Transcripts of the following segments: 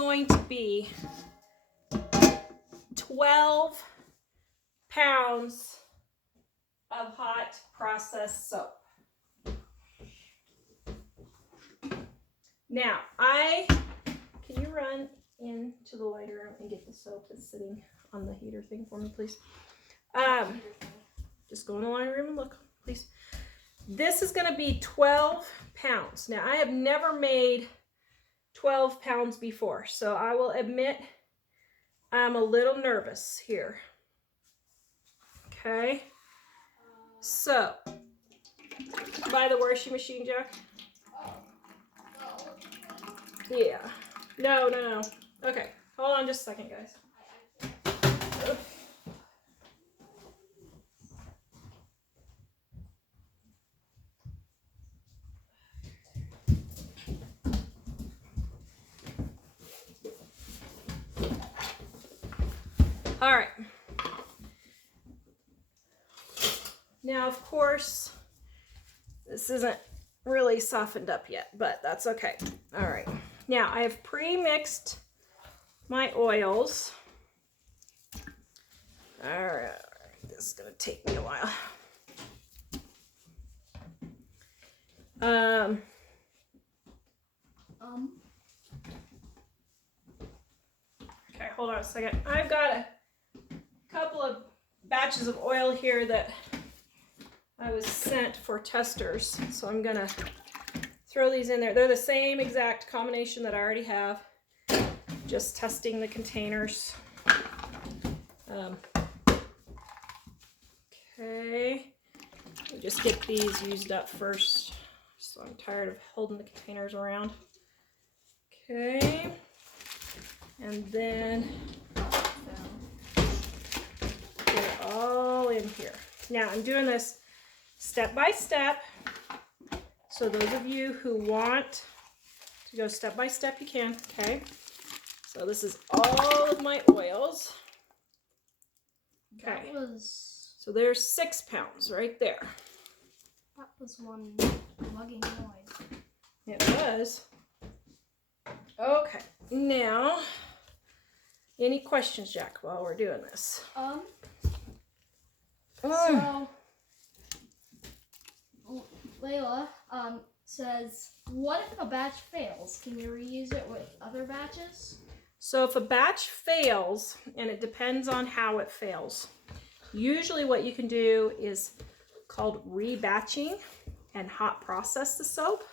going to be 12 pounds of hot processed soap. Now, can you run into the lighter room and get the soap that's sitting on the heater thing for me, please? Just go in the lighter room and look, please. This is going to be 12 pounds. Now, I have never made 12 pounds before, so I will admit I'm a little nervous here. Okay. So, by the washing machine, Jack? Yeah. No. Okay. Hold on just a second, guys. All right. Now, of course, this isn't really softened up yet, but that's okay. All right. Now, I have pre-mixed my oils. All right. This is going to take me a while. Okay, hold on a second. I've got a couple of batches of oil here that I was sent for testers, so I'm gonna throw these in there. They're the same exact combination that I already have, just testing the containers. Okay, we just get these used up first, so I'm tired of holding the containers around. Okay, and then get it all in here. Now I'm doing this step by step, so those of you who want to go step by step, you can. Okay, so this is all of my oils. Okay, so there's 6 pounds right there. That was one lugging noise. It was. Okay, now, any questions, Jack, while we're doing this? So, Layla, says, what if a batch fails? Can you reuse it with other batches? So if a batch fails, and it depends on how it fails, usually what you can do is called rebatching and hot process the soap.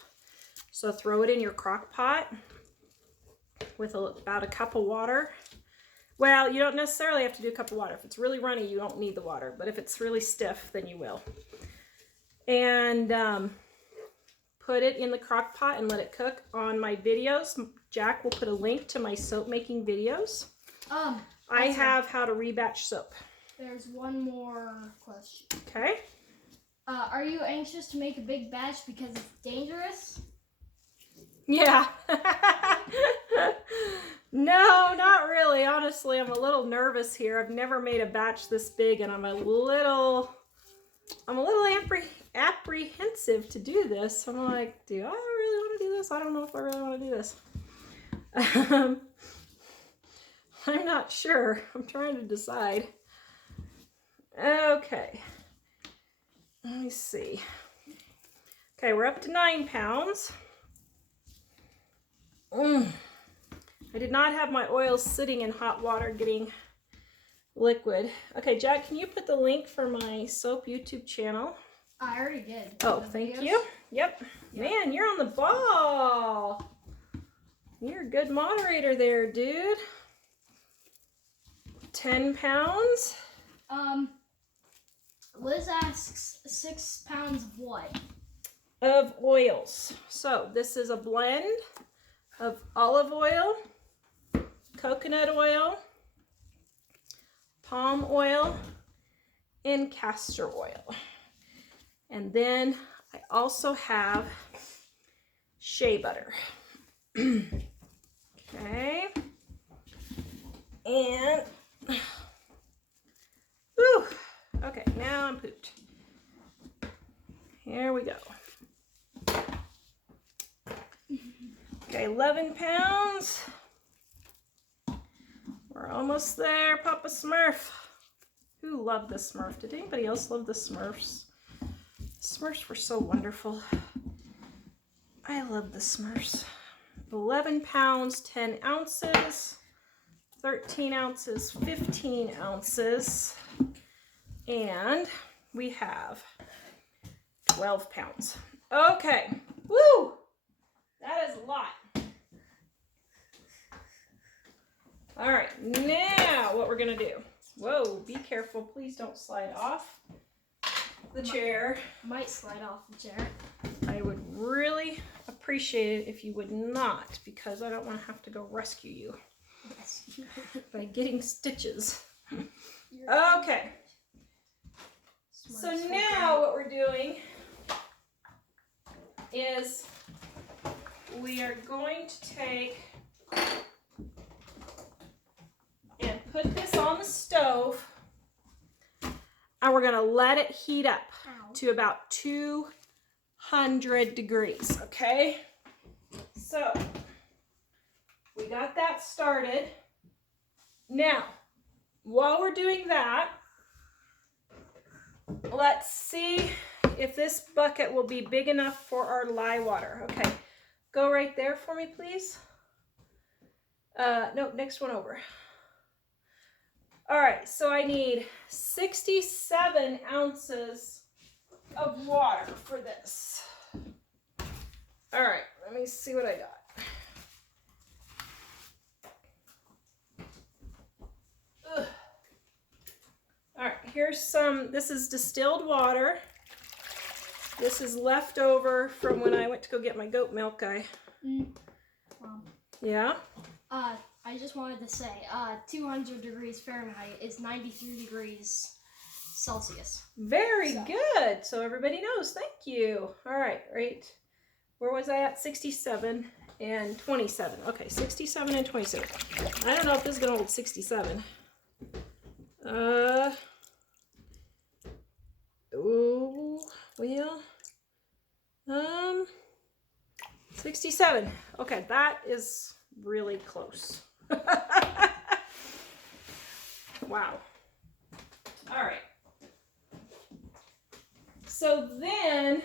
So throw it in your crock pot with about a cup of water. Well, you don't necessarily have to do a cup of water. If it's really runny, you don't need the water. But if it's really stiff, then you will. And put it in the crock pot and let it cook. On my videos, Jack will put a link to my soap making videos. I have how to rebatch soap. There's one more question. Okay. Are you anxious to make a big batch because it's dangerous? Yeah. No, not really. Honestly, I'm a little nervous here. I've never made a batch this big, and I'm a little apprehensive to do this. I'm like, do I really want to do this? I don't know if I really want to do this. I'm not sure. I'm trying to decide. Okay. Let me see. Okay, we're up to 9 pounds. I did not have my oils sitting in hot water getting liquid. Okay, Jack, can you put the link for my soap YouTube channel? I already did. Oh, thank you. Yep. Man, you're on the ball. You're a good moderator there, dude. 10 pounds. Liz asks 6 pounds of what? Of oils. So this is a blend of olive oil, coconut oil, palm oil, and castor oil. And then I also have shea butter. Okay. And, whew. Okay, now I'm pooped. Here we go. Okay, 11 pounds. Almost there, Papa Smurf. Who loved the Smurf? Did anybody else love the Smurfs? Smurfs were so wonderful. I love the Smurfs. 11 pounds, 10 ounces, 13 ounces, 15 ounces, and we have 12 pounds. Okay, woo! That is a lot. All right, now what we're gonna do. Whoa, be careful, please don't slide off the chair. Might slide off the chair. I would really appreciate it if you would not, because I don't want to have to go rescue you by getting stitches. Okay, so now what we're doing is we are going to take and put this on the stove, and we're going to let it heat up to about 200 degrees, okay? So we got that started. Now, while we're doing that, let's see if this bucket will be big enough for our lye water. Okay, go right there for me, please. No, next one over. All right, so I need 67 ounces of water for this. All right, let me see what I got. Ugh. All right, here's some, this is distilled water. This is leftover from when I went to go get my goat milk. Yeah? I just wanted to say, 200 degrees Fahrenheit is 93 degrees Celsius. Very good. So everybody knows. Thank you. All right, right. Where was I at? 67 and 27. Okay, 67 and 27. I don't know if this is going to hold 67. Oh, well, 67. Okay, that is really close. Wow. All right. So then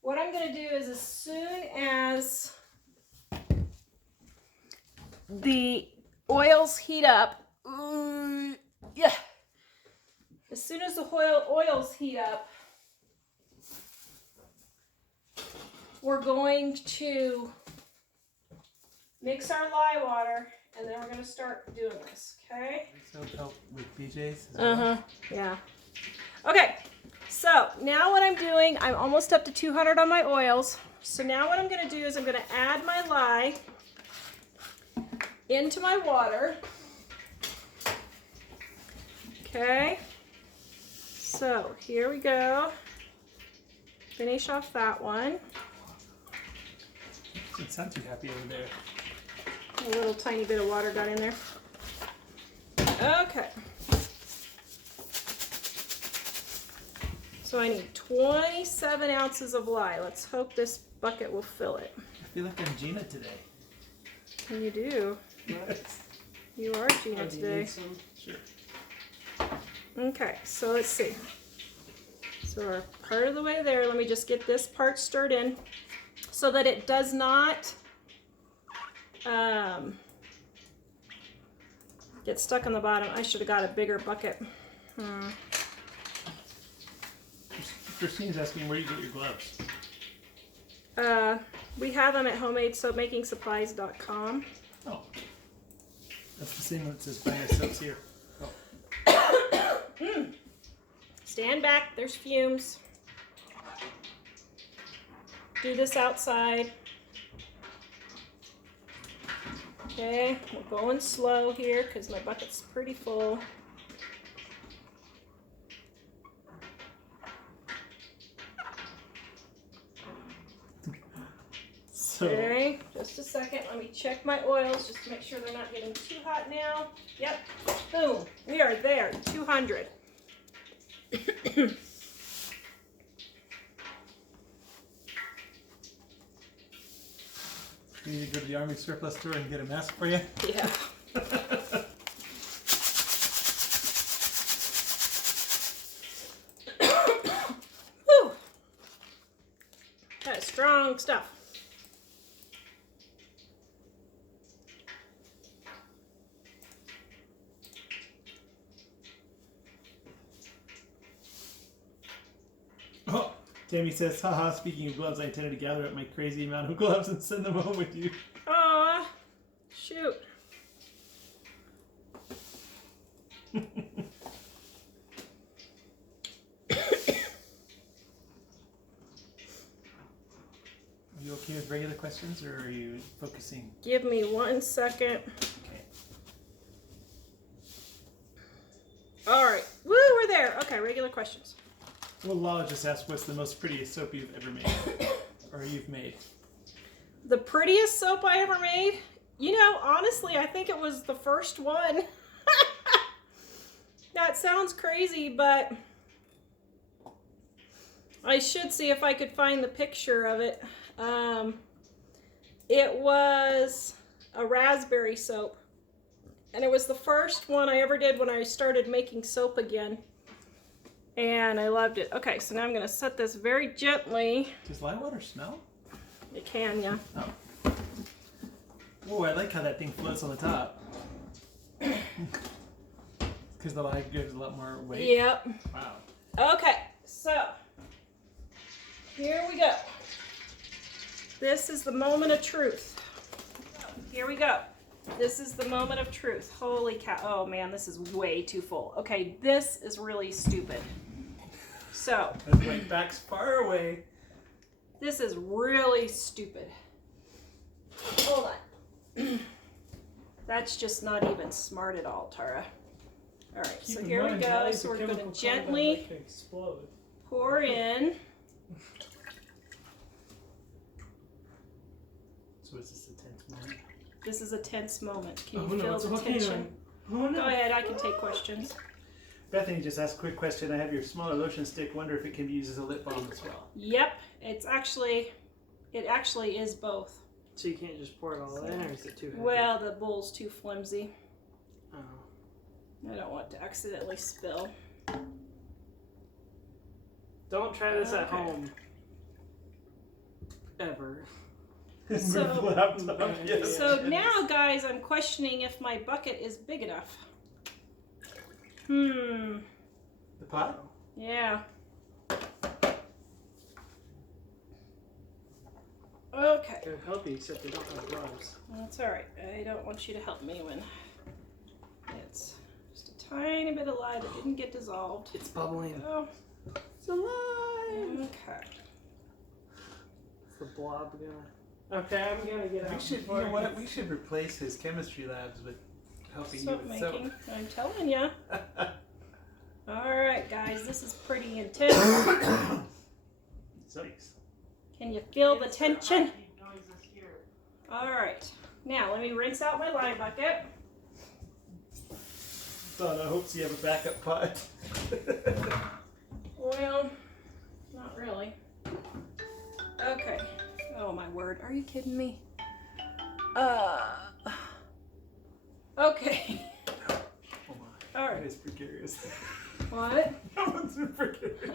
what I'm going to do is as soon as the oils heat up, yeah. As soon as the oils heat up, we're going to mix our lye water, and then we're going to start doing this, okay? So help with BJ's? Yeah. Okay, so now what I'm doing, I'm almost up to 200 on my oils. So now what I'm going to do is I'm going to add my lye into my water. Okay. So here we go. Finish off that one. You don't sound too happy over there. A little tiny bit of water got in there. Okay. So I need 27 ounces of lye. Let's hope this bucket will fill it. I feel like I'm Gina today. You do. You are Gina today. Sure. Okay, so let's see. So we're part of the way there. Let me just get this part stirred in so that it does not get stuck on the bottom. I should have got a bigger bucket. Christine's asking where you get your gloves. We have them at homemadesoapmakingsupplies.com. Oh. That's the same one that says buy my soaps here. Oh. Stand back, there's fumes. Do this outside. Okay, we're going slow here because my bucket's pretty full. Okay, just a second. Let me check my oils just to make sure they're not getting too hot now. Yep. Boom. We are there. 200. You need to go to the Army surplus store and get a mask for you? Yeah. Tammy says, haha, speaking of gloves, I intended to gather up my crazy amount of gloves and send them home with you. Aw, shoot. Are you okay with regular questions, or are you focusing? Give me 1 second. Okay. All right. Woo, we're there. Okay, regular questions. Well, Lala just asked, what's the most prettiest soap you've ever made? Or you've made? The prettiest soap I ever made? You know, honestly, I think it was the first one. That sounds crazy, but I should see if I could find the picture of it. It was a raspberry soap. And it was the first one I ever did when I started making soap again. And I loved it. Okay, so now I'm going to set this very gently. Does lye water smell? It can, yeah. Oh. Oh, I like how that thing floats on the top. Because the lye gives a lot more weight. Yep. Wow. Okay, so here we go. This is the moment of truth. Here we go. This is the moment of truth. Holy cow. Oh man, this is way too full. Okay, this is really stupid. So, My back's far away. this is really stupid. Hold on. That's just not even smart at all, Tara. All right, so here we go. So we're going to gently pour in. So is this a tense moment? This is a tense moment. Can Oh, you no, feel it's the okay. tension? Oh, no. Go ahead, I can take questions. Bethany just asked a quick question. I have your smaller lotion stick. Wonder if it can be used as a lip balm as well. Yep, it actually is both. So you can't just pour it all in, or is it too heavy? Well, the bowl's too flimsy. Oh. I don't want to accidentally spill. Don't try this at Okay. home. Ever. So- Move the laptop, yes. So now, guys, I'm questioning if my bucket is big enough. The pot? Yeah. Okay. It would help you, except they don't have gloves. That's all right. I don't want you to help me when it's just a tiny bit of lye that didn't get dissolved. It's bubbling. Oh, It's alive! okay. Is the blob gonna... Okay, I'm gonna get out. We should, you before know it what? gets- We should replace his chemistry labs with helping Soap you with making. soap. I'm telling you. All right, guys, this is pretty intense. Yikes. Can you feel the Insert tension? heartbeat noises here. All right. Now, let me rinse out my lye bucket. Donna hopes you have a backup pot. Well, not really. Okay. Oh, my word. Are you kidding me? Okay. Oh my. All That right. is precarious. What? That one's precarious.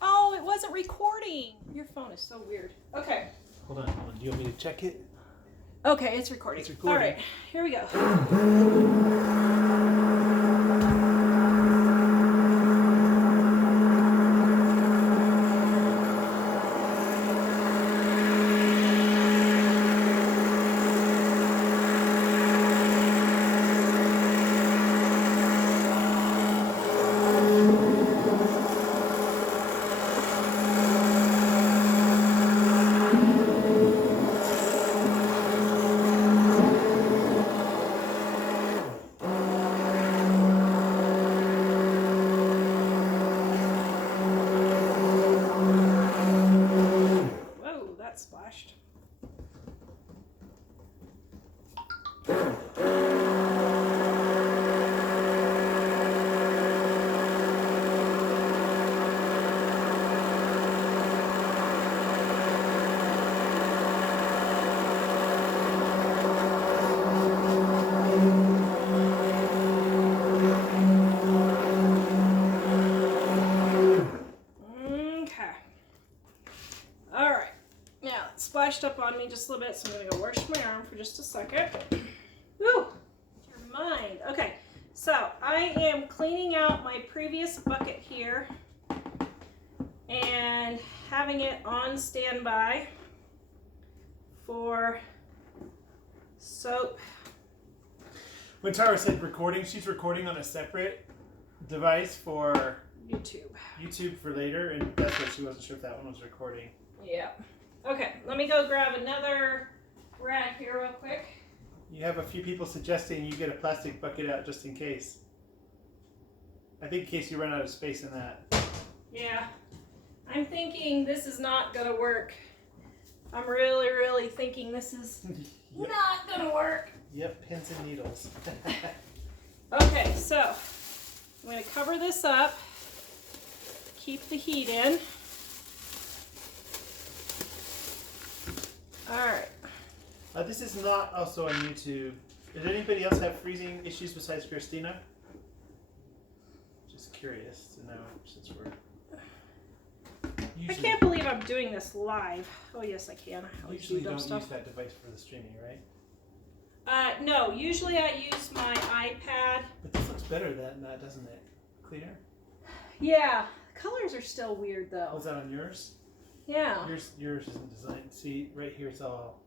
Oh, it wasn't recording. Your phone is so weird. Okay. Hold on. Do you want me to check it? Okay, it's recording. It's recording. All right. Here we go. Whoa, that splashed. Okay. All right. Now, it splashed up on me just a little bit, so I'm going to go wash my arm for just a second. Woo! Your mind. Okay. So I am cleaning out my previous bucket here and having it on standby for soap. When Tara said recording, she's recording on a separate device for YouTube for later, and that's why she wasn't sure if that one was recording. Yeah. Okay, let me go grab another rag here real quick. You have a few people suggesting you get a plastic bucket out just in case. I think in case you run out of space in that. Yeah. I'm thinking this is not gonna work. I'm really thinking this is Yep. not gonna work. Yep, pins and needles. Okay, so I'm gonna cover this up, keep the heat in. All right. This is not also on YouTube. Does anybody else have freezing issues besides Christina? Just curious to know since we're I can't believe I'm doing this live. Oh yes, I can. I always usually do dumb don't stuff. use that device for the streaming, right? No, usually I use my iPad. But this looks better than that, doesn't it? Cleaner? Yeah, colors are still weird though. Was that on yours? Yeah. Yours isn't designed. See, right here it's all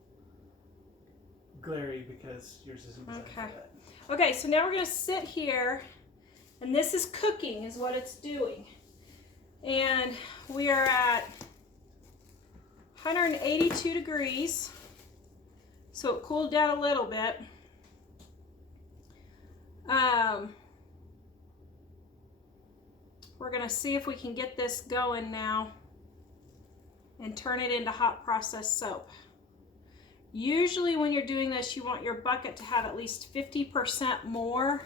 glary because yours isn't designed for that. Okay, so now we're gonna sit here, and this is cooking, is what it's doing. And we are at 182 degrees, so it cooled down a little bit. We're gonna see if we can get this going now and turn it into hot process soap. Usually when you're doing this, you want your bucket to have at least 50% more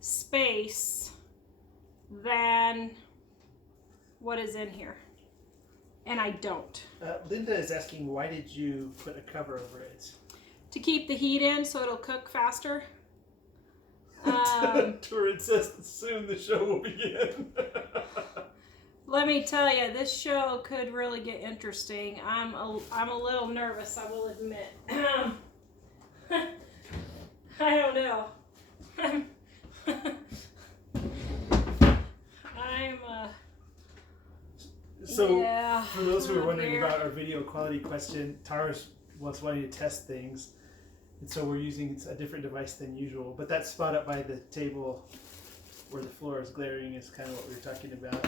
space than what is in here. And I don't. Linda is asking, why did you put a cover over it? To keep the heat in so it'll cook faster. Turin says soon the show will begin. Let me tell you, this show could really get interesting. I'm a little nervous, I will admit. I don't know. So, yeah, for those who are wondering here. about our video quality question, Tara's was wanting to test things, and so we're using a different device than usual. But that spot up by the table where the floor is glaring is kind of what we were talking about.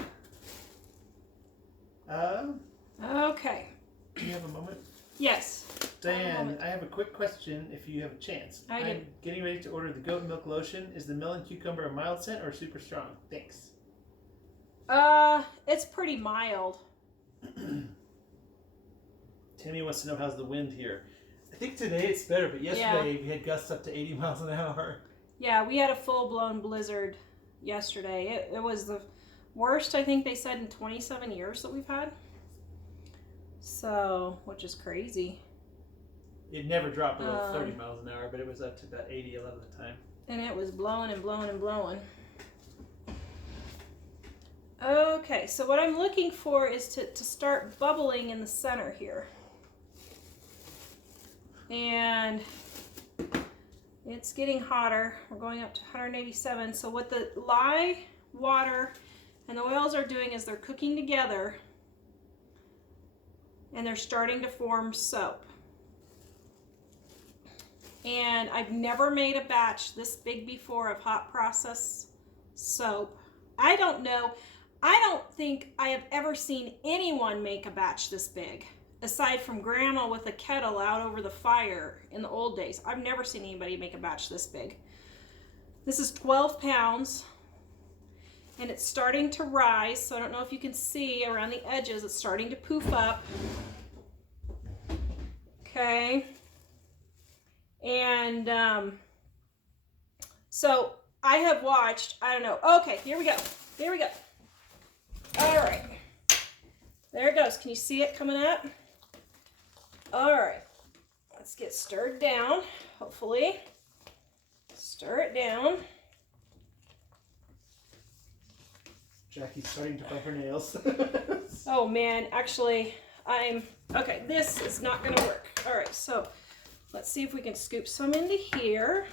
Okay. Do you have a moment? Yes. Diane, I have a quick question if you have a chance. I do. I'm getting ready to order the goat milk lotion. Is the melon cucumber a mild scent or super strong? Thanks. It's pretty mild. Tammy wants to know how's the wind here. I think today it's better, but yesterday we had gusts up to 80 miles an hour. Yeah, we had a full-blown blizzard yesterday. It was the worst, I think they said, in 27 years that we've had. So, which is crazy. It never dropped below 30 miles an hour, but it was up to about 80 a lot of the time. And it was blowing and blowing and blowing. Okay, so what I'm looking for is to start bubbling in the center here. And it's getting hotter. We're going up to 187. So what the lye, water, and the oils are doing is they're cooking together and they're starting to form soap. And I've never made a batch this big before of hot process soap. I don't know. I don't think I have ever seen anyone make a batch this big, aside from Grandma with a kettle out over the fire in the old days. I've never seen anybody make a batch this big. This is 12 pounds, and it's starting to rise, so I don't know if you can see around the edges, it's starting to poof up. Okay. And so I have watched, I don't know. Okay, here we go. Here we go. All right. There it goes. Can you see it coming up? All right. Let's get stirred down, hopefully. Stir it down. Jackie's starting to bite her nails. Oh man, actually, okay, this is not gonna work. All right, so let's see if we can scoop some into here.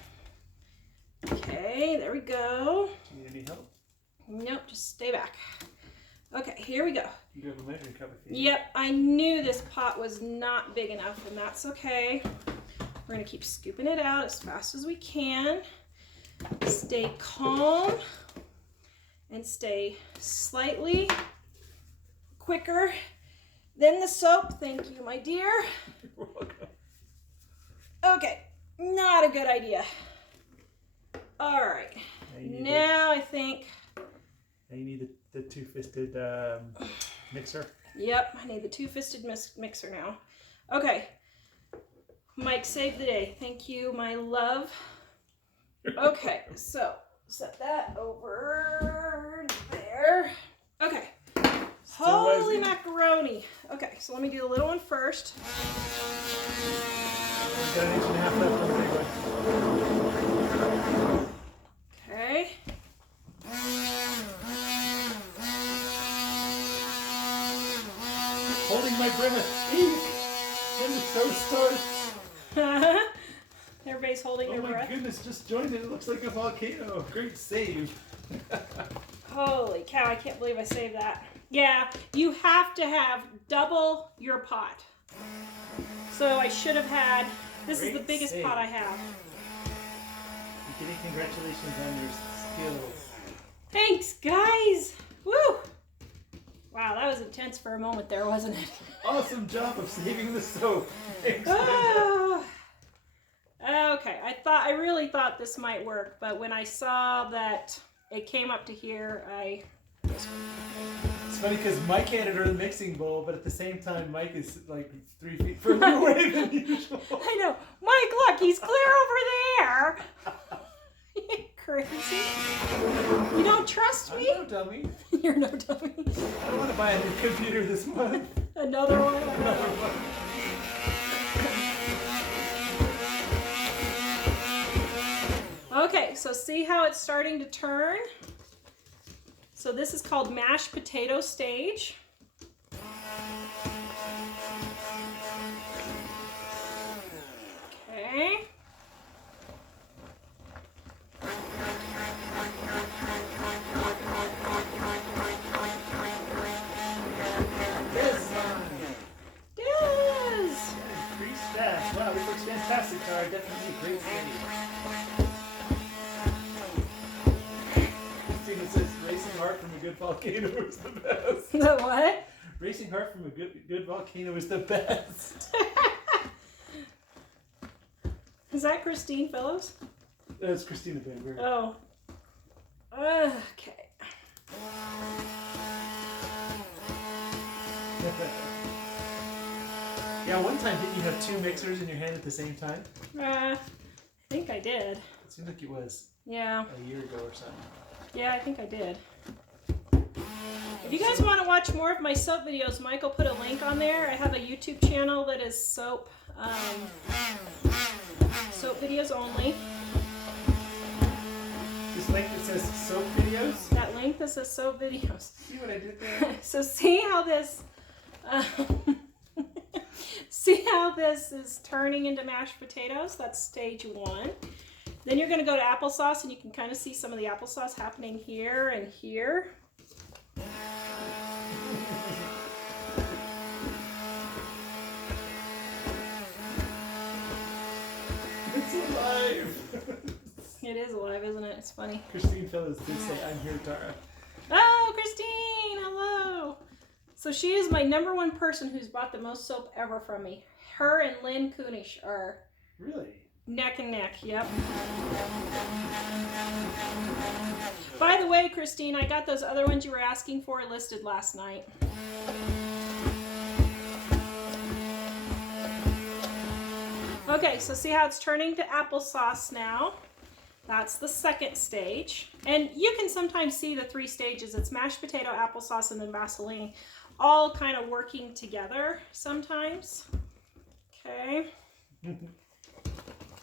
Okay, there we go. Do you need any help? Nope, just stay back. Okay, here we go. You have a measuring cup if you need. Yep, I knew this pot was not big enough, and that's okay. We're gonna keep scooping it out as fast as we can. Stay calm and stay slightly quicker than the soap. Thank you, my dear. You're welcome. Okay, not a good idea. All right, now I think, Now you need the two-fisted mixer. yep, I need the two-fisted mixer now. Okay, Mike saved the day. Thank you, my love. Okay, so set that over there. Okay. Still Holy rising. macaroni. Okay, so let me do the little one first. We've got an inch and a half left on the big one. Okay. Holding my breath. When the show starts. Everybody's holding Oh their my breath. goodness, just joined it. It looks like a volcano. Great save. Holy cow, I can't believe I saved that. Yeah, you have to have double your pot. So I should have had, this is the Great biggest save. pot I have. Kitty, congratulations on your skills. Thanks, guys. Woo! Wow, that was intense for a moment there, wasn't it? Awesome job of saving the soap. Thanks, Linda. Ah. Okay, I really thought this might work, but when I saw that it came up to here, It's funny because Mike handed her the mixing bowl, but at the same time, Mike is like 3 feet further away than usual. I know. Mike, look, he's clear over there. Crazy. You don't trust I'm me? no dummy. You're no dummy. I don't want to buy a new computer this month. Another one. Another one. Okay, so see how it's starting to turn? So this is called mashed potato stage. Okay. Yes. Increase fast. Wow, this looks fantastic, Tara. Definitely a great save. Christina says racing hard from a good volcano is the best. The what? Racing hard from a good volcano is the best. Is that Christine Fellows? That's Christina Bamberg. Oh. Okay. Yeah, one time didn't you have two mixers in your hand at the same time? I think I did. It seemed like it was Yeah. a year ago or something. Yeah, I think I did. If you guys want to watch more of my soap videos, Michael put a link on there. I have a YouTube channel that is soap videos only. This link that says soap videos. That link that says soap videos. See what I did there? So see how this, see how this is turning into mashed potatoes? That's stage one. Then you're going to go to applesauce, and you can kind of see some of the applesauce happening here and here. It's alive. It is alive, isn't it? It's funny. Christine Fellows did say, "I'm here, Tara." Oh, Christine, hello. So she is my #1 person who's bought the most soap ever from me. Her and Lynn Kunish are Really? neck and neck, yep. By the way, Christine, I got those other ones you were asking for listed last night. Okay, so see how it's turning to applesauce now? That's the second stage. And you can sometimes see the 3 stages. It's mashed potato, applesauce, and then Vaseline, all kind of working together sometimes. Okay.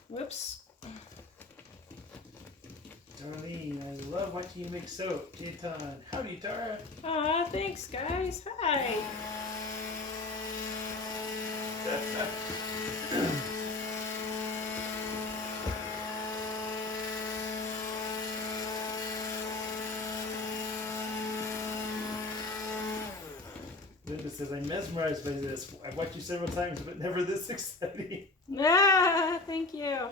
Whoops. Darlene, I love watching you make soap. Jintan. Howdy, Tara. Aw, thanks, guys. Hi. Linda says, I'm mesmerized by this. I've watched you several times, but never this exciting. Ah, thank you.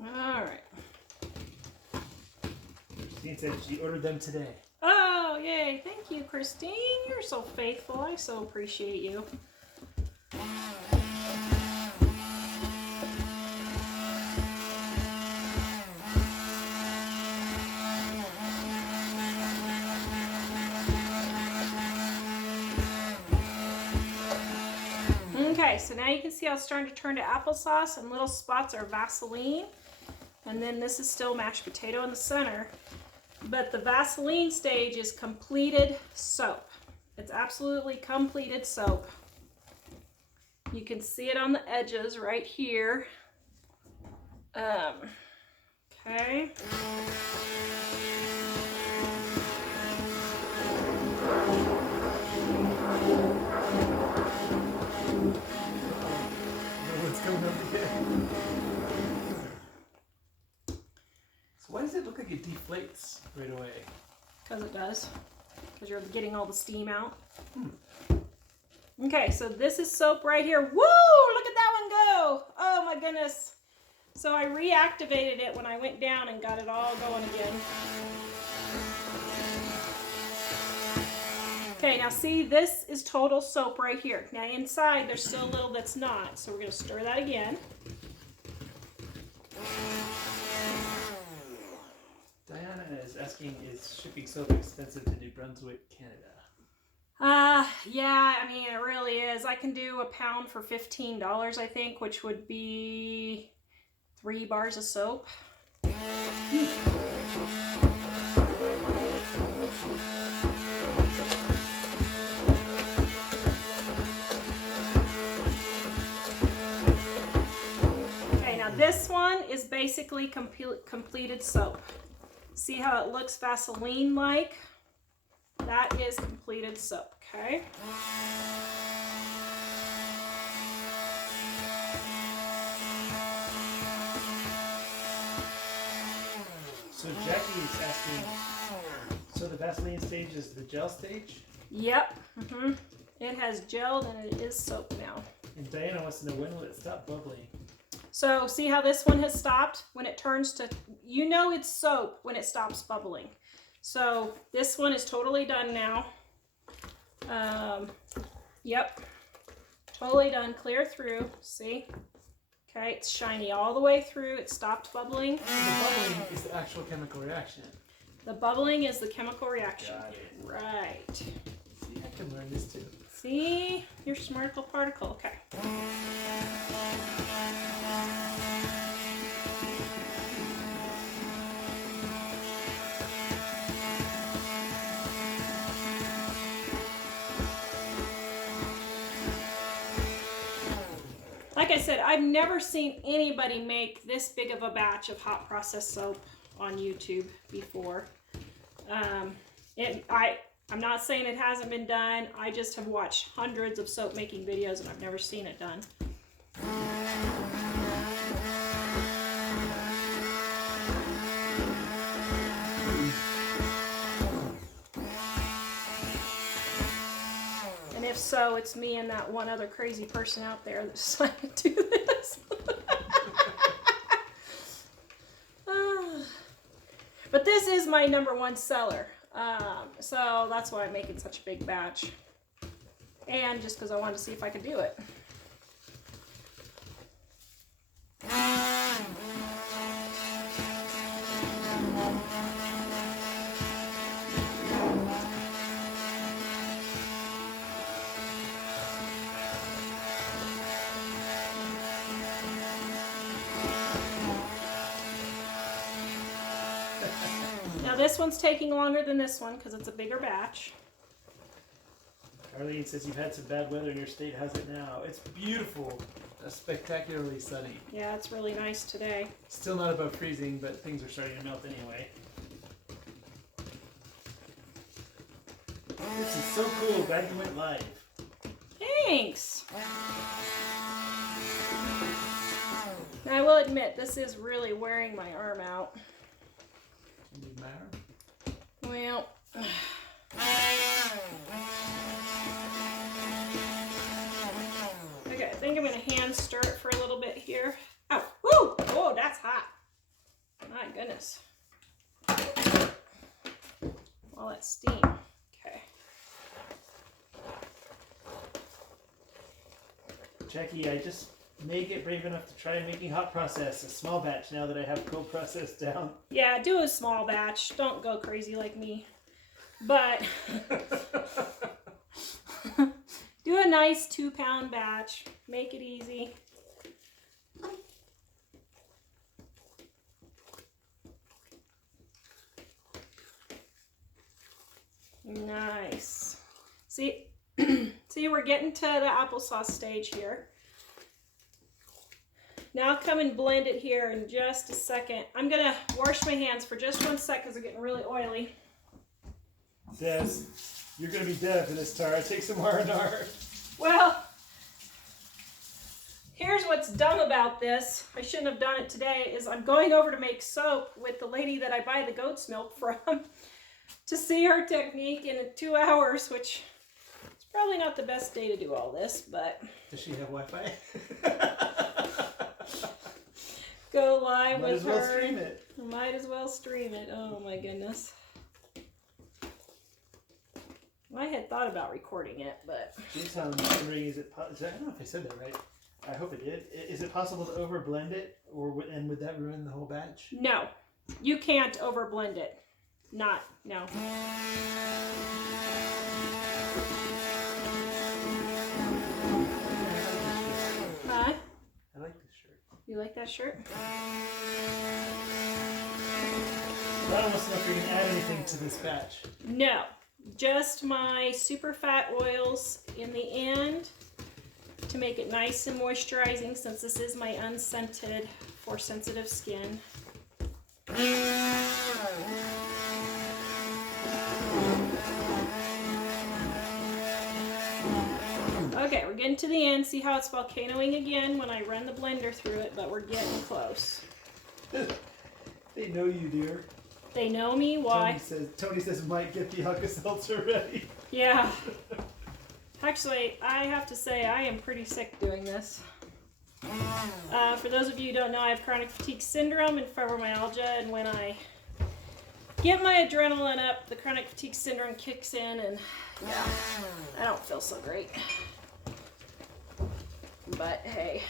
All right. Christine said she ordered them today. Oh, yay. Thank you, Christine. You're so faithful. I so appreciate you. Okay, so now you can see how it's starting to turn to applesauce, and little spots are Vaseline. And then this is still mashed potato in the center. But the Vaseline stage is completed soap. It's absolutely completed soap. You can see it on the edges right here. Okay. What's coming up again? So why does it look like it deflates right away? Because it does. Because you're getting all the steam out. Okay, so this is soap right here. Woo! Look at that one go! Oh my goodness. So I reactivated it when I went down and got it all going again. Okay, now see, this is total soap right here. Now inside, there's still a little that's not. So we're going to stir that again. Diana is asking, is shipping soap expensive to New Brunswick, Canada? Yeah, I mean, it really is. I can do a pound for $15, I think, which would be 3 bars of soap. Okay, now this one is basically completed soap. See how it looks Vaseline-like? That is completed soap, okay? So Jackie is asking, so the Vaseline stage is the gel stage? Yep. It has gelled and it is soap now. And Diana wants to know, when will it stop bubbling? So see how this one has stopped? When it turns to, you know it's soap when it stops bubbling. So this one is totally done now. Yep. Totally done, clear through, see? Okay, it's shiny all the way through. It stopped bubbling. The bubbling is the actual chemical reaction. The bubbling is the chemical reaction. Got it. Right. See, I can learn this too. See? You're smart little particle. Okay. Like I said, I've never seen anybody make this big of a batch of hot process soap on YouTube before. I'm not saying it hasn't been done. I just have watched hundreds of soap making videos and I've never seen it done. And if so, it's me and that one other crazy person out there that decided to do this. But this is my #1 seller. So that's why I'm making such a big batch. And just because I wanted to see if I could do it. Now this one's taking longer than this one because it's a bigger batch. Arlene says you've had some bad weather in your state. How's it now? It's beautiful. Spectacularly sunny. Yeah, it's really nice today. Still not above freezing, but things are starting to melt anyway. This is so cool. Glad you went live. Thanks. Now, I will admit, this is really wearing my arm out. You need my arm? Well, okay, I think I'm going to hand stir it for a little bit here. Oh, woo! Oh, that's hot. My goodness. All that steam. Okay. Jackie, I just may get brave enough to try making hot process, a small batch, now that I have cold process down. Yeah, do a small batch. Don't go crazy like me. But do a nice 2-pound batch. Make it easy. Nice. See, we're getting to the applesauce stage here. Now come and blend it here in just a second. I'm gonna wash my hands for just 1 sec because they're getting really oily. Des, you're gonna be dead for this, Tara. Take some R&R. Well, here's what's dumb about this. I shouldn't have done it today. Is I'm going over to make soap with the lady that I buy the goat's milk from to see her technique in 2 hours, which is probably not the best day to do all this, but Does she have Wi-Fi? go live Might with as well her. stream it. Might as well stream it. Oh my goodness. I had thought about recording it, but Jason wondering, I don't know if I said that right. I hope it did. Is it possible to overblend it, and would that ruin the whole batch? no, you can't overblend it. No. Huh? I like this shirt. You like that shirt? I don't know if you're gonna add anything to this batch. No, just my super fat oils in the end to make it nice and moisturizing, since this is my unscented for sensitive skin. Okay, we're getting to the end. See how it's volcanoing again when I run the blender through it, but we're getting close. They know you, dear. They know me. Why? Tony says Mike, get the Alka-Seltzer ready. Yeah. Actually, I have to say I am pretty sick doing this. For those of you who don't know, I have chronic fatigue syndrome and fibromyalgia, and when I get my adrenaline up, the chronic fatigue syndrome kicks in, and yeah, I don't feel so great. But hey.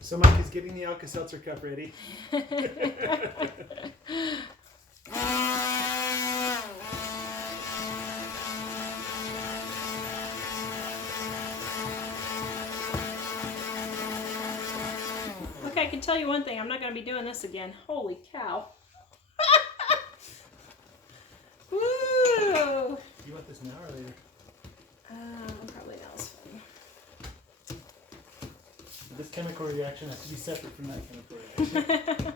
So Mike is getting the Alka-Seltzer cup ready. Okay, I can tell you one thing. I'm not going to be doing this again. Holy cow. Woo! You want this now or later? Probably now is fine. This chemical reaction has to be separate from that chemical reaction.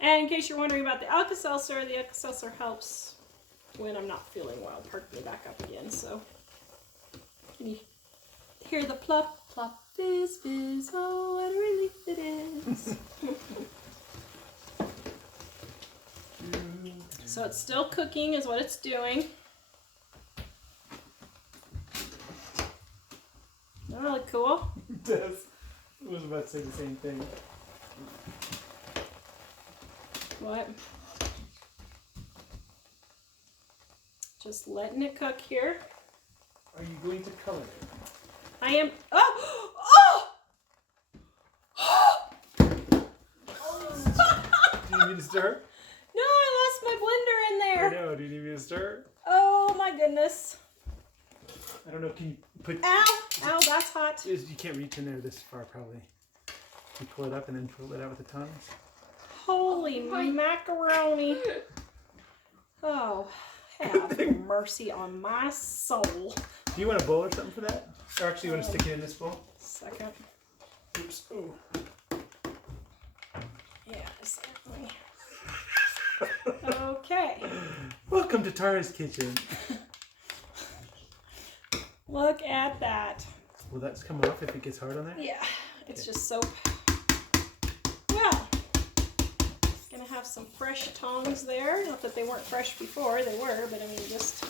And in case you're wondering about the Alka-Seltzer helps when I'm not feeling well. Park me back up again, so. Can you hear the plop, plop, fizz, fizz? Oh, what a relief it is. So it's still cooking is what it's doing. That really cool. It does. I was about to say the same thing. What? Just letting it cook here. Are you going to color it? I am. Oh! Oh! Do you need me to stir? No, I lost my blender in I there. know. Do you need me to stir? Oh my goodness. I don't know. Can you put... Ow! Ow, that's hot. You can't reach in there this far, probably. You pull it up and then pull it out with the tongs. Holy macaroni. Oh, Have mercy on my soul. Do you want a bowl or something for that? Or actually, you want to stick it in this bowl? Second. Oops. Ooh. Yeah, exactly. Okay. Welcome to Tara's kitchen. Look at that. Will that come off if it gets hard on there? Yeah, it's just soap. Well, gonna have some fresh tongs there. Not that they weren't fresh before, they were, but I mean just.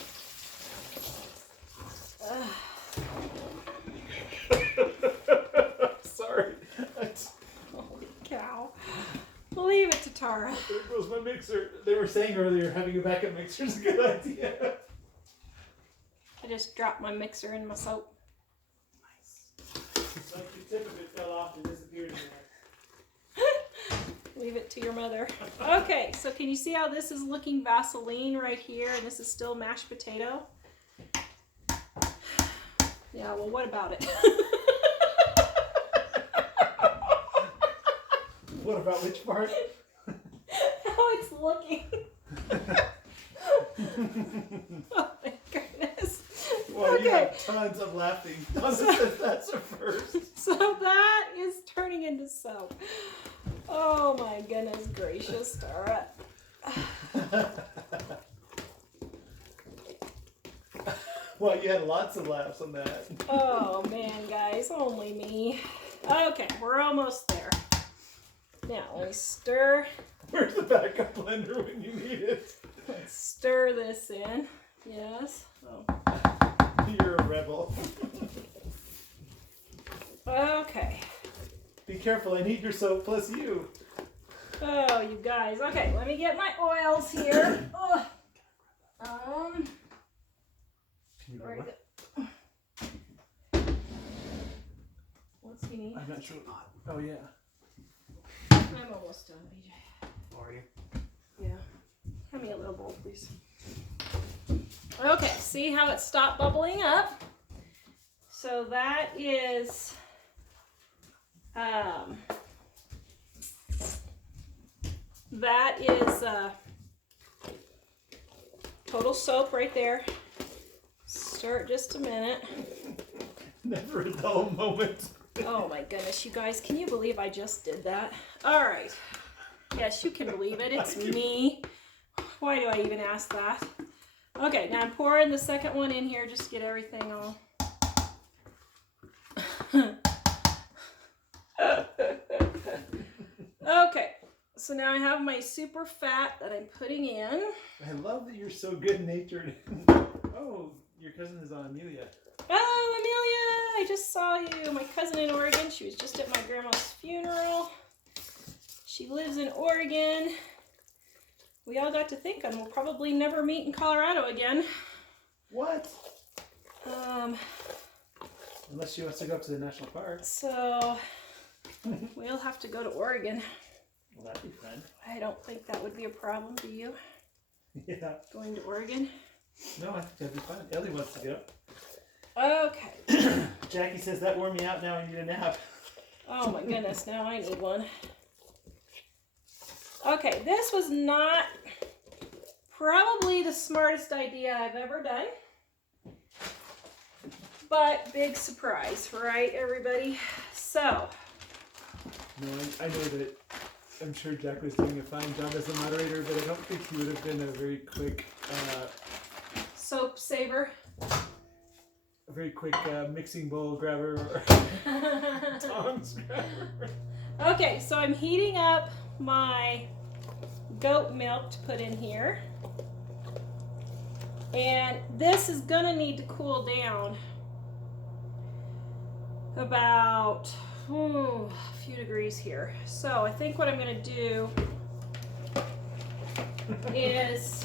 Sorry. Holy cow. Leave it to Tara. There goes my mixer. They were saying earlier having a backup mixer is a good idea. I just dropped my mixer in my soap. It's like the tip of it fell off and disappeared in there. Leave it to your mother. Okay, so can you see how this is looking Vaseline right here, and this is still mashed potato? Yeah, well, what about it? What about which part? How it's looking. Oh my goodness. Well, Okay. you have tons of laughing. Donna says that's a first. So that is turning into soap. Oh my goodness gracious, Tara. Well, you had lots of laughs on that. Oh man, guys, only me. Okay, we're almost there. Now, let me stir. Where's the backup blender when you need it? Let's stir this in. Yes. Oh. You're a rebel. Okay. Be careful, I need your soap plus you. Oh, you guys. Okay, let me get my oils here. Ugh. Can you Where grab is one? it? What's he need? I'm not sure. Oh, yeah. I'm almost done, BJ. Are you? Yeah. Hand me a little bowl, please. Okay, see how it stopped bubbling up? So that is total soap right there. Stir it just a minute. Never a dull moment. Oh my goodness, you guys, can you believe I just did that? All right. Yes, you can believe it. It's me. Why do I even ask that? Okay, now I'm pouring the second one in here just to get everything all. Okay, so now I have my super fat that I'm putting in. I love that you're so good natured. Oh, your cousin is on Amelia. Oh, Amelia, I just saw you. My cousin in Oregon. She was just at my grandma's funeral. She lives in Oregon. We all got to thinking we'll probably never meet in Colorado again. What? Unless she wants to go up to the national park. So we'll have to go to Oregon. Well, that'd be fun. I don't think that would be a problem, do you? Yeah. Going to Oregon? No, I think that'd be fun. Ellie wants to go. Okay. Jackie says that wore me out. Now I need a nap. Oh my goodness, now I need one. Okay, this was not probably the smartest idea I've ever done. But big surprise, right, everybody? So. No, I know that I'm sure Jack was doing a fine job as a moderator, but I don't think he would have been a very quick soap saver. A very quick mixing bowl grabber or tongs grabber. Okay, so I'm heating up my goat milk to put in here. And this is gonna need to cool down about a few degrees here. So I think what I'm gonna do is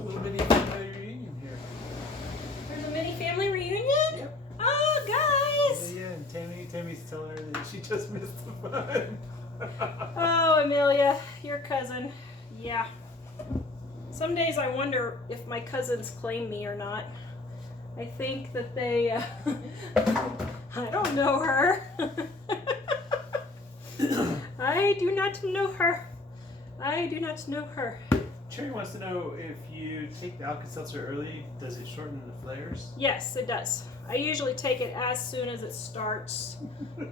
A little mini family reunion here. there's a mini family reunion? Yep. Oh, guys! Yeah, and Tammy's telling her that she just missed the fun. Oh, Amelia, your cousin. Yeah. Some days I wonder if my cousins claim me or not. I think that they, I don't know her. I do not know her. I do not know her. Cherry wants to know if you take the Alka-Seltzer early, does it shorten the flares? Yes, it does. I usually take it as soon as it starts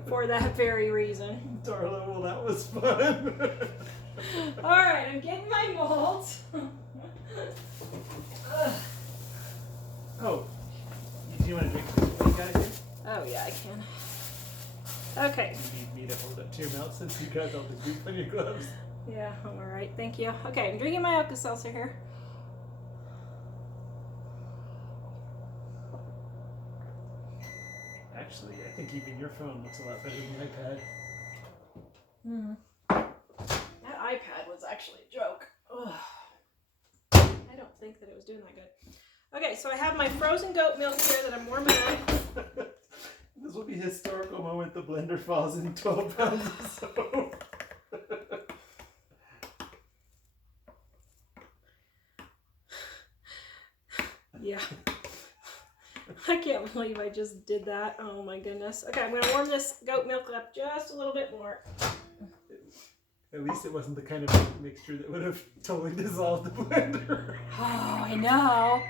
for that very reason. Darla, well, that was fun. All right, I'm getting my molds. Oh, do you want to drink? You got it here? Oh yeah, I can. Okay. You need me to hold up to your mouth since you got all the goop on your gloves. Yeah, I'm all right. Thank you. Okay, I'm drinking my Alka-Seltzer here. Actually, I think even your phone looks a lot better than my iPad. That iPad was actually a joke. Ugh. I don't think that it was doing that good. Okay, so I have my frozen goat milk here that I'm warming up. This will be a historical moment. The blender falls in 12 pounds of soap. Yeah. I can't believe I just did that. Oh my goodness. Okay, I'm going to warm this goat milk up just a little bit more. At least it wasn't the kind of mixture that would have totally dissolved the blender. Oh, I know.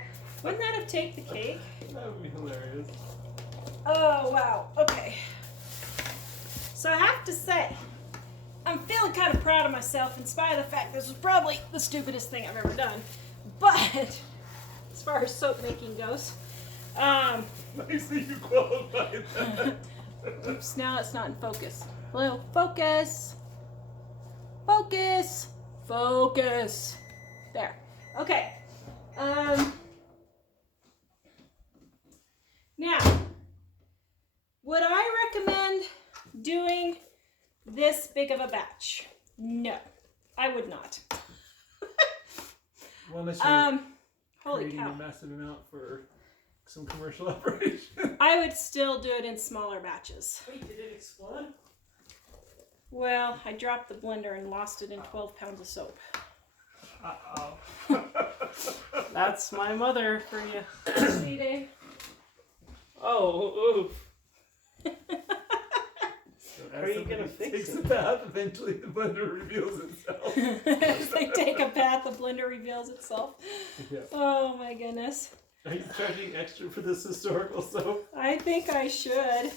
Wouldn't that have taken the cake? That would be hilarious. Oh, wow. Okay. So I have to say, I'm feeling kind of proud of myself in spite of the fact this was probably the stupidest thing I've ever done. But as far as soap making goes, Nice that you qualified that. oops, now it's not in focus. Hello, focus. Focus. Focus. There. Okay. Now, would I recommend doing this big of a batch? No, I would not. Well, unless you're Holy creating cow. a massive amount for some commercial operation. I would still do it in smaller batches. Wait, did it explode? Well, I dropped the blender and lost it in 12 pounds of soap. Uh-oh. That's my mother for you. See, Dave? Oh, oof. So How are you gonna fix takes it? a bath, eventually the blender reveals itself. If they take a bath, the blender reveals itself. Yeah. Oh my goodness. Are you charging extra for this historical soap? I think I should.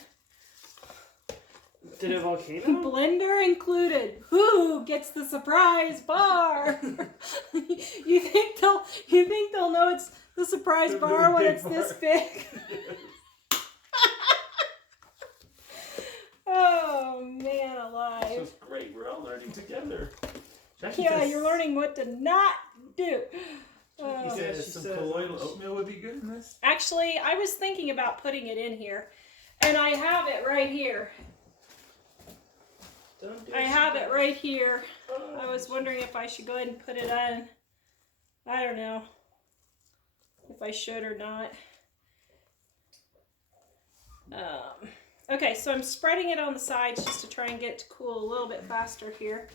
Did a volcano? Blender included. Who gets the surprise bar? you think they'll know it's the surprise The bar really when big it's this bar. big? Oh man So alive. it's great, we're all learning together. Jackie Yeah, says- you're learning what to not do. Jackie Oh. says She some says- colloidal oatmeal would be good in this. Actually, I was thinking about putting it in here, and I have it right here. Don't do I it have so it bad. right here. Oh, I was wondering if I should go ahead and put it on. I don't know if I should or not. Okay, so I'm spreading it on the sides just to try and get it to cool a little bit faster here.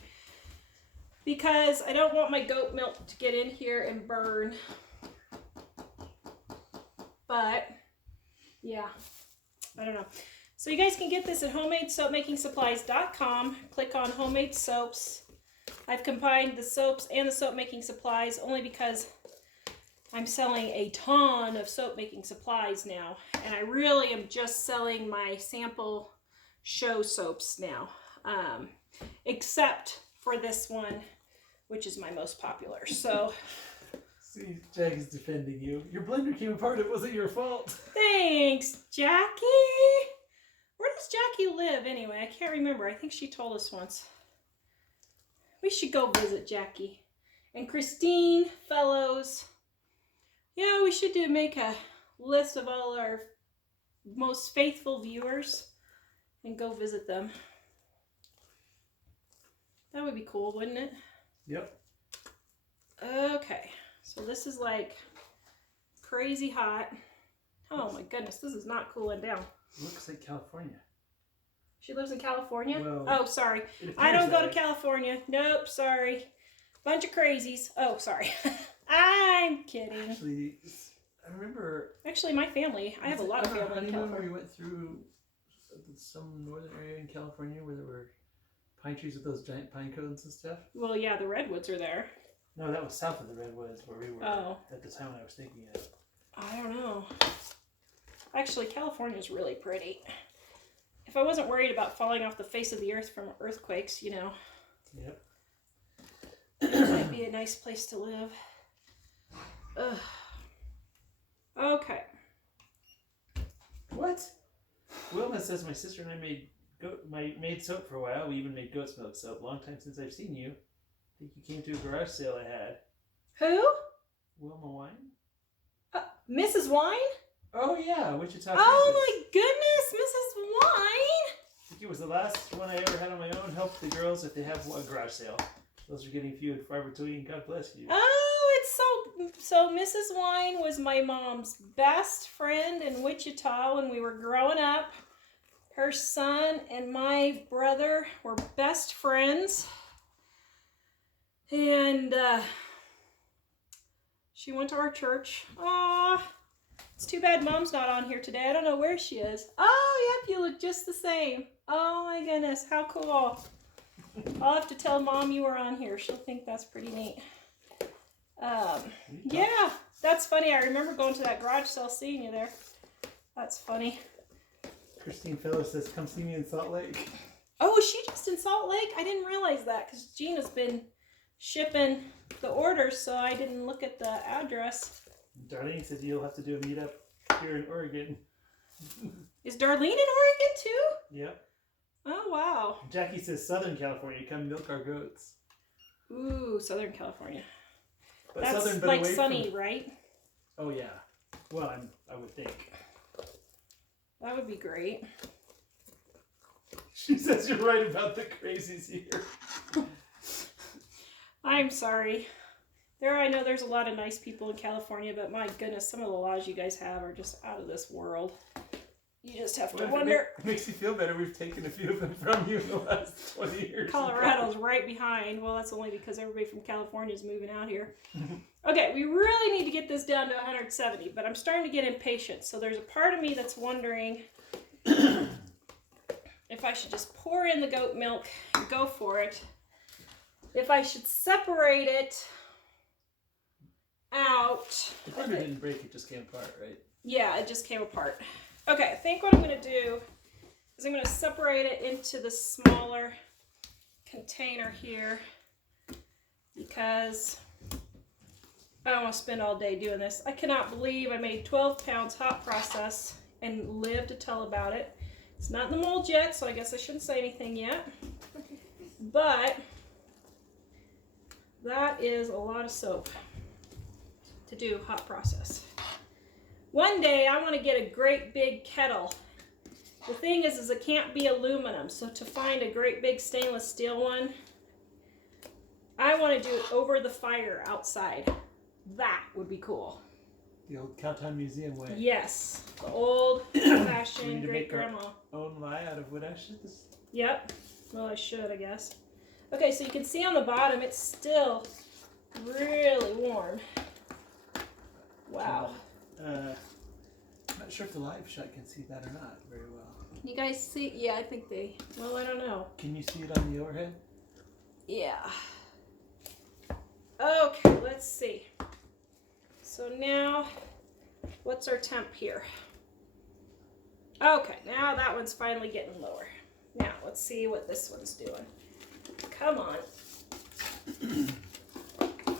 Because I don't want my goat milk to get in here and burn. But, yeah, I don't know. So you guys can get this at homemadesoapmakingsupplies.com. Click on homemade soaps. I've combined the soaps and the soap making supplies only because I'm selling a ton of soap making supplies now. And I really am just selling my sample show soaps now. Except for this one, which is my most popular. So See, Jackie's defending you. Your blender came apart, it wasn't your fault. thanks, Jackie. Where does Jackie live anyway? I can't remember. I think she told us once. We should go visit Jackie. And Christine Fellows. Yeah, we should make a list of all our most faithful viewers and go visit them. That would be cool, wouldn't it? Yep. Okay, so this is like crazy hot. Oh my goodness, this is not cooling down. Looks like California. She lives in California? Well, Oh, sorry. It I appears don't go that to California. Nope, sorry. Bunch of crazies. Oh, sorry. I'm kidding. Actually, I remember. Actually, my family. I have a lot of on our family in honeymoon where California. we went through some northern area in California where there were pine trees with those giant pine cones and stuff? Well, yeah, the redwoods are there. No, that was south of the redwoods where we were Oh. at the time when I was thinking of. I don't know. Actually, California's really pretty. If I wasn't worried about falling off the face of the earth from earthquakes, you know, Yep. it might be a nice place to live. Ugh. Okay. What? Wilma says my sister and I made soap for a while. We even made goat's milk soap. Long time since I've seen you. I think you came to a garage sale I had. Who? Wilma Wine? Mrs. Wine? Oh yeah, Wichita. Oh campus. my goodness, Mrs. Wine! I think it was the last one I ever had on my own. Help the girls if they have a garage sale. Those are getting few and far between. God bless you. Oh, it's so Mrs. Wine was my mom's best friend in Wichita when we were growing up. Her son and my brother were best friends. And she went to our church. Aw, it's too bad Mom's not on here today. I don't know where she is. Oh, yep, you look just the same. Oh my goodness, how cool. I'll have to tell Mom you were on here. She'll think that's pretty neat. Yeah, that's funny. I remember going to that garage sale, seeing you there. That's funny. Christine Phillips says, come see me in Salt Lake. Oh, is she just in Salt Lake? I didn't realize that because Gina's been shipping the orders, so I didn't look at the address. Darlene says you'll have to do a meetup here in Oregon. Is Darlene in Oregon too? Yep. Oh, wow. Jackie says Southern California, come milk our goats. Ooh, Southern California. But That's southern, but like away sunny, from... right? Oh yeah. Well, I would think. That would be great. She says you're right about the crazies here. I'm sorry. I know there's a lot of nice people in California, but my goodness, some of the laws you guys have are just out of this world. You just have to Well, wonder. It makes you feel better. We've taken a few of them from you in the last 20 years. Colorado's right behind. Well, that's only because everybody from California is moving out here. Okay, we really need to get this down to 170, but I'm starting to get impatient. So there's a part of me that's wondering if I should just pour in the goat milk and go for it. If I should separate it out. The burger didn't break, it just came apart, right? Yeah, it just came apart. Okay, I think what I'm going to do is I'm going to separate it into the smaller container here because I don't want to spend all day doing this. I cannot believe I made 12 pounds hot process and lived to tell about it. It's not in the mold yet, so I guess I shouldn't say anything yet. But that is a lot of soap to do hot process. One day I want to get a great big kettle. The thing is it can't be aluminum, so to find a great big stainless steel one, I want to do it over the fire outside. That would be cool. The old Cowtown Museum way. Yes, the old fashioned great grandma. Own lye out of wood ashes. Yep. Well, I should, I guess. Okay, so you can see on the bottom it's still really warm. Wow. I'm not sure if the live shot can see that or not very well. You guys see? Yeah, I think they. Well, I don't know. Can you see it on the overhead? Yeah. Okay, let's see. So now, what's our temp here? Okay, now that one's finally getting lower. Now, let's see what this one's doing. Come on.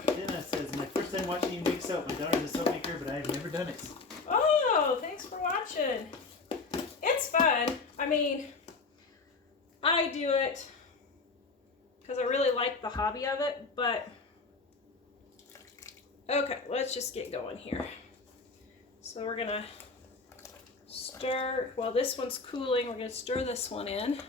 Jenna says, my first time watching you make soap. My daughter's a soap maker, but I have never done it. Oh, thanks for watching. It's fun. I mean, I do it because I really like the hobby of it, but okay, let's just get going here. So we're gonna stir, while this one's cooling, we're gonna stir this one in.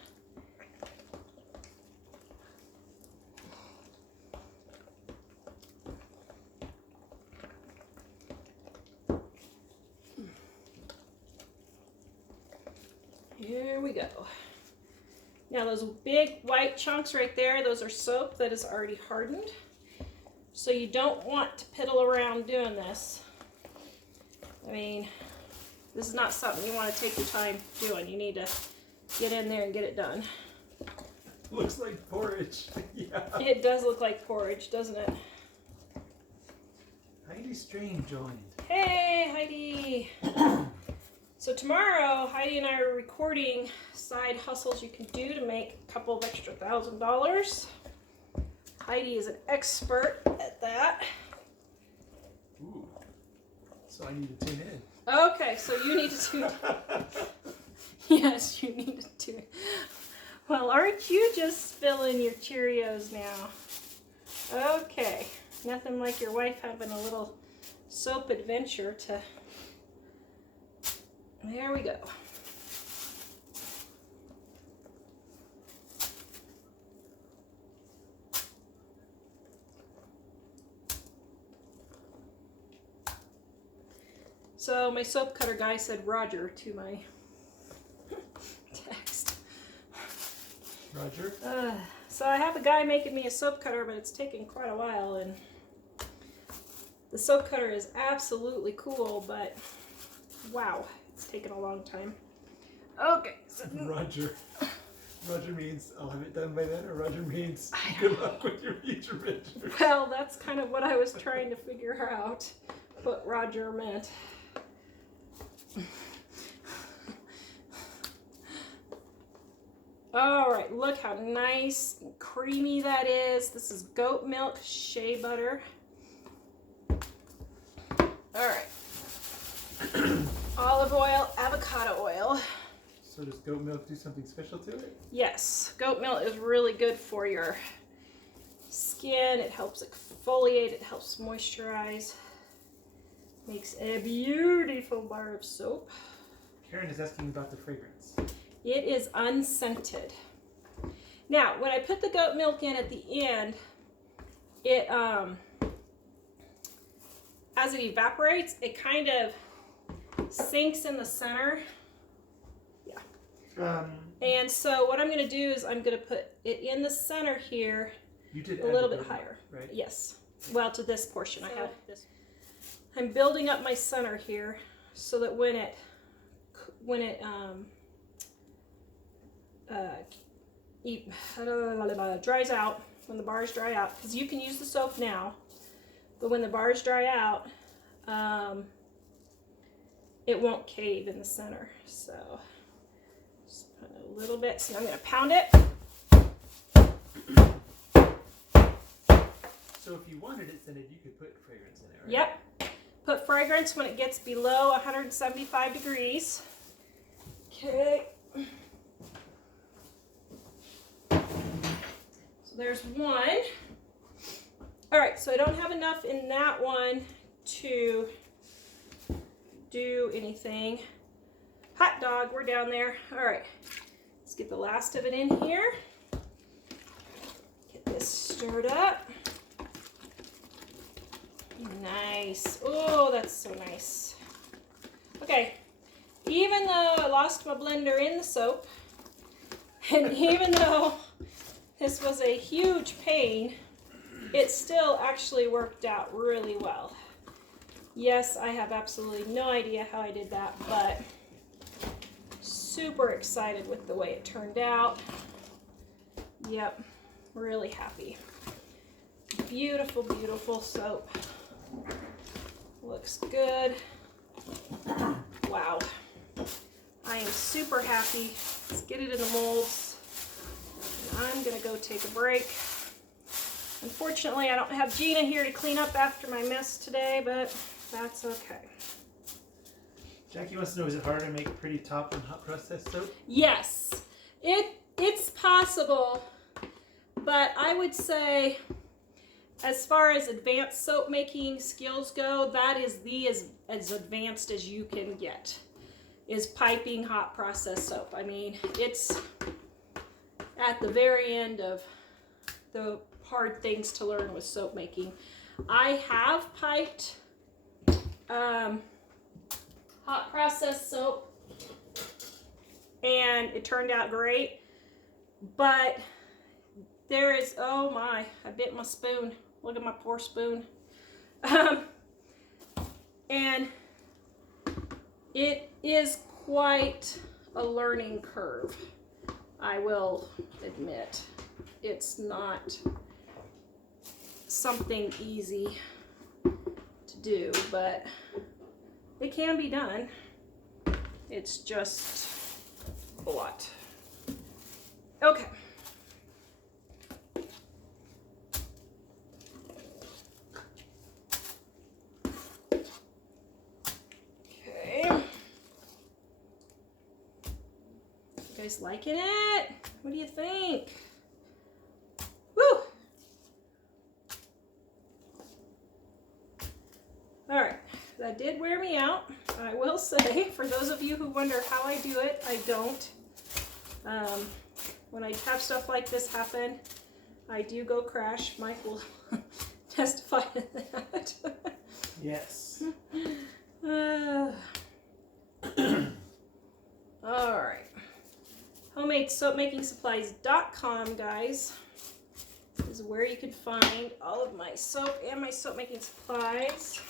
Here we go. Now those big white chunks right there, those are soap that is already hardened. So you don't want to piddle around doing this. I mean, this is not something you want to take your time doing. You need to get in there and get it done. Looks like porridge. Yeah. It does look like porridge, doesn't it? Heidi Strain joined. Hey, Heidi. So tomorrow, Heidi and I are recording side hustles you can do to make a couple of extra $1,000. Heidi is an expert at that. Ooh. So I need to tune in. Okay, so you need to tune. Yes, you need to tune. Well, aren't you just spilling your Cheerios now? Okay, nothing like your wife having a little soap adventure to. There we go. So my soap cutter guy said Roger to my text. Roger. So I have a guy making me a soap cutter, but it's taking quite a while, and the soap cutter is absolutely cool, but wow, it's taken a long time. Okay. So, Roger. Roger means I'll have it done by then, or Roger means good luck with your future venture. well, that's kind of what I was trying to figure out, what Roger meant. All right, look how nice and creamy that is. This is goat milk shea butter. All right. Olive oil, avocado oil. So does goat milk do something special to it? Yes, goat milk is really good for your skin. It helps exfoliate, it helps moisturize. Makes a beautiful bar of soap. Karen is asking about the fragrance. It is unscented. Now, when I put the goat milk in at the end, it as it evaporates, it kind of sinks in the center. Yeah. And so what I'm going to do is I'm going to put it in the center here, You did a add little the bit goat higher. milk, right? Yes. Well, to this portion, I have this. I'm building up my center here so that when it dries out, when the bars dry out, because you can use the soap now, but when the bars dry out, it won't cave in the center. So just put a little bit. So I'm going to pound it. So if you wanted it scented, you could put fragrance in it, right? Yep. Put fragrance when it gets below 175 degrees. Okay. So there's one. All right, so I don't have enough in that one to do anything. Hot dog, we're down there. All right, let's get the last of it in here. Get this stirred up. Nice. Oh, that's so nice. Okay, even though I lost my blender in the soap, and even though this was a huge pain, it still actually worked out really well. Yes, I have absolutely no idea how I did that, but super excited with the way it turned out. Yep, really happy. Beautiful, beautiful soap. Looks good. Wow. I am super happy. Let's get it in the molds. And I'm gonna go take a break. Unfortunately, I don't have Gina here to clean up after my mess today, but that's okay. Jackie wants to know, is it harder to make pretty top and hot processed soap? Yes, it's possible, but I would say as far as advanced soap making skills go, that is as advanced as you can get, is piping hot processed soap. I mean, it's at the very end of the hard things to learn with soap making. I have piped hot processed soap and it turned out great, but there is, oh my, I bit my spoon. Look at my poor spoon. And it is quite a learning curve, I will admit. it's not something easy to do, but it can be done. It's just a lot. Okay. Okay. You guys liking it? What do you think? Woo! All right, that did wear me out. I will say, for those of you who wonder how I do it, I don't. When I have stuff like this happen, I do go crash. Mike will testify to that. Yes. All right. HomemadeSoapMakingSupplies.com, guys, is where you can find all of my soap and my soap making supplies.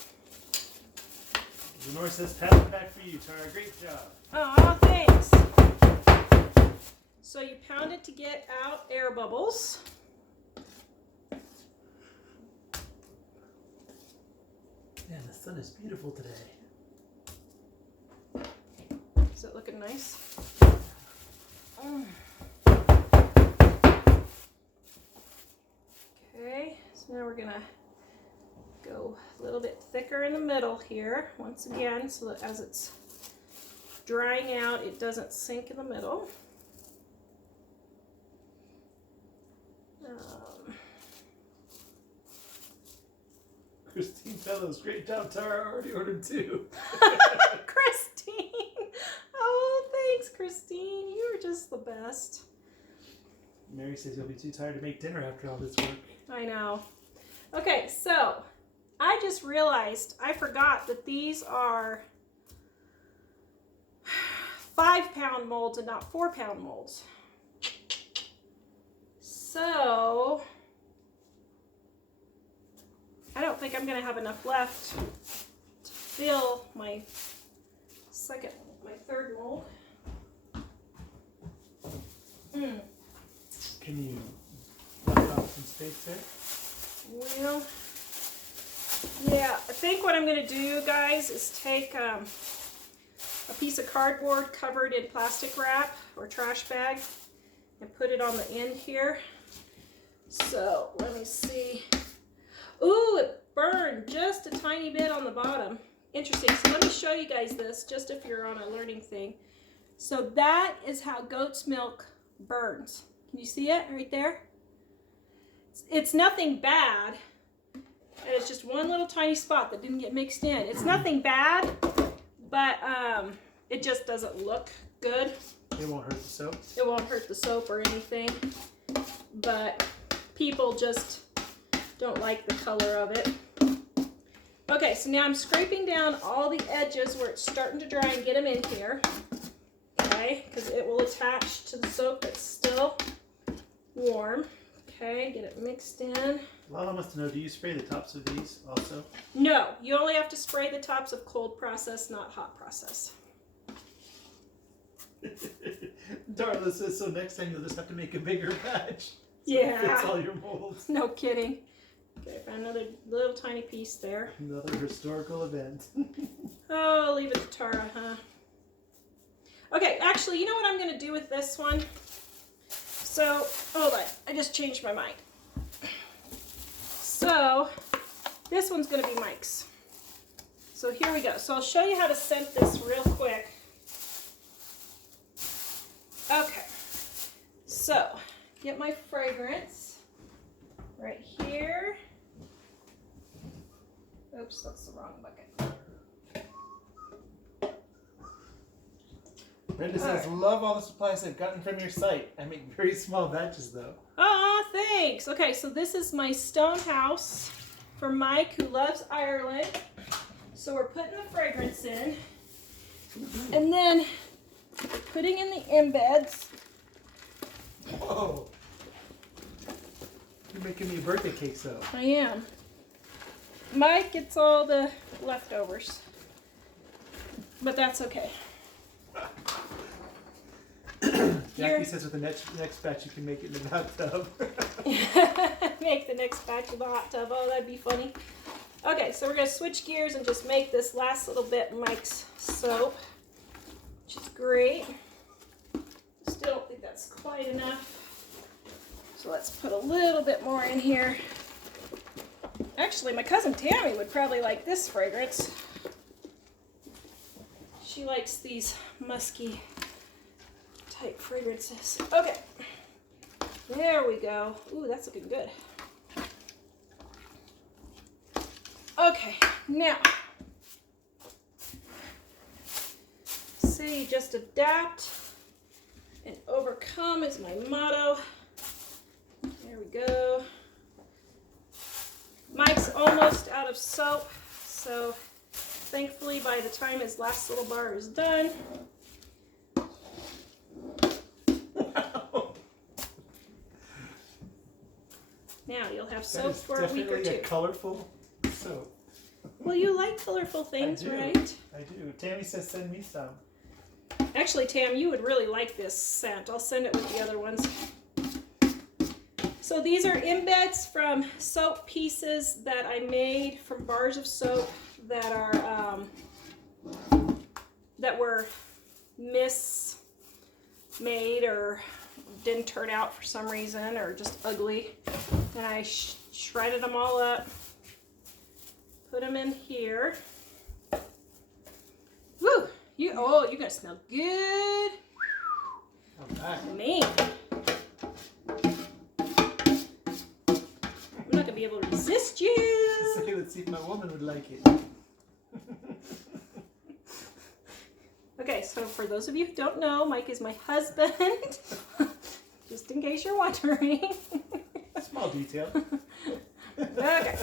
Lenore says, pat it back for you, Tara. Great job. Oh, thanks. So you pound it to get out air bubbles. Man, the sun is beautiful today. Is it looking nice? Okay, so now we're gonna go a little bit thicker in the middle here, once again, so that as it's drying out, it doesn't sink in the middle. Christine Fellows, great job, Tara. I already ordered 2. Christine! Oh, thanks, Christine. You are just the best. Mary says you'll be too tired to make dinner after all this work. I know. Okay, so I just realized I forgot that these are 5-pound molds and not 4-pound molds. So I don't think I'm going to have enough left to fill my third mold. Can you block off some space there? Well, yeah, I think what I'm going to do, guys, is take a piece of cardboard covered in plastic wrap or trash bag and put it on the end here. So let me see. Ooh, it burned just a tiny bit on the bottom. Interesting. So let me show you guys this, just if you're on a learning thing. So that is how goat's milk burns. Can you see it right there? It's nothing bad. And it's just one little tiny spot that didn't get mixed in. It's nothing bad, but it just doesn't look good. It won't hurt the soap? It won't hurt the soap or anything, but people just don't like the color of it. Okay, so now I'm scraping down all the edges where it's starting to dry and get them in here. Okay, because it will attach to the soap that's still warm. Okay, get it mixed in. Lala wants to know, do you spray the tops of these also? No, you only have to spray the tops of cold process, not hot process. Darla says, so next time you'll just have to make a bigger batch. So Yeah. It fits all your molds. No kidding. Okay, found another little tiny piece there. Another historical event. Oh, I'll leave it to Tara, huh? Okay, actually, you know what I'm going to do with this one? So, hold on. I just changed my mind. So, this one's going to be Mike's. So here we go. So I'll show you how to scent this real quick. Okay. So, get my fragrance right here. Oops, that's the wrong bucket. Brenda says, love all the supplies I've gotten from your site. I make very small batches though. Oh, thanks. Okay, so this is my stone house for Mike, who loves Ireland. So we're putting the fragrance in. And then we're putting in the embeds. Whoa. You're making me a birthday cake, so. I am. Mike gets all the leftovers. But that's okay. Jackie says with the next batch you can make it in the bathtub. Make the next batch of the hot tub. Oh, that'd be funny. Okay, so we're gonna switch gears and just make this last little bit Mike's soap, which is great. Still don't think that's quite enough. So let's put a little bit more in here. Actually, my cousin Tammy would probably like this fragrance. She likes these musky type fragrances. Okay, there we go. Ooh, that's looking good. Okay, now, say just adapt and overcome is my motto. There we go. Mike's almost out of soap, so thankfully by the time his last little bar is done, now you'll have soap for a week or Definitely two. a colorful soap. Well, you like colorful things, do. right? I do. Tammy says send me some. Actually, Tam, you would really like this scent. I'll send it with the other ones. So these are embeds from soap pieces that I made from bars of soap that are that were mismade or didn't turn out for some reason or just ugly. And I shredded them all up, put them in here. Woo! You're gonna smell good. Alright. Man. I'm not gonna be able to resist you. Let's see if my woman would like it. Okay, so for those of you who don't know, Mike is my husband. Just in case you're wondering. Small detail. Okay.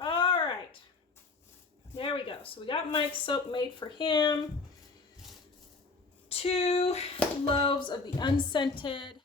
All right. There we go. So we got Mike's soap made for him. 2 loaves of the unscented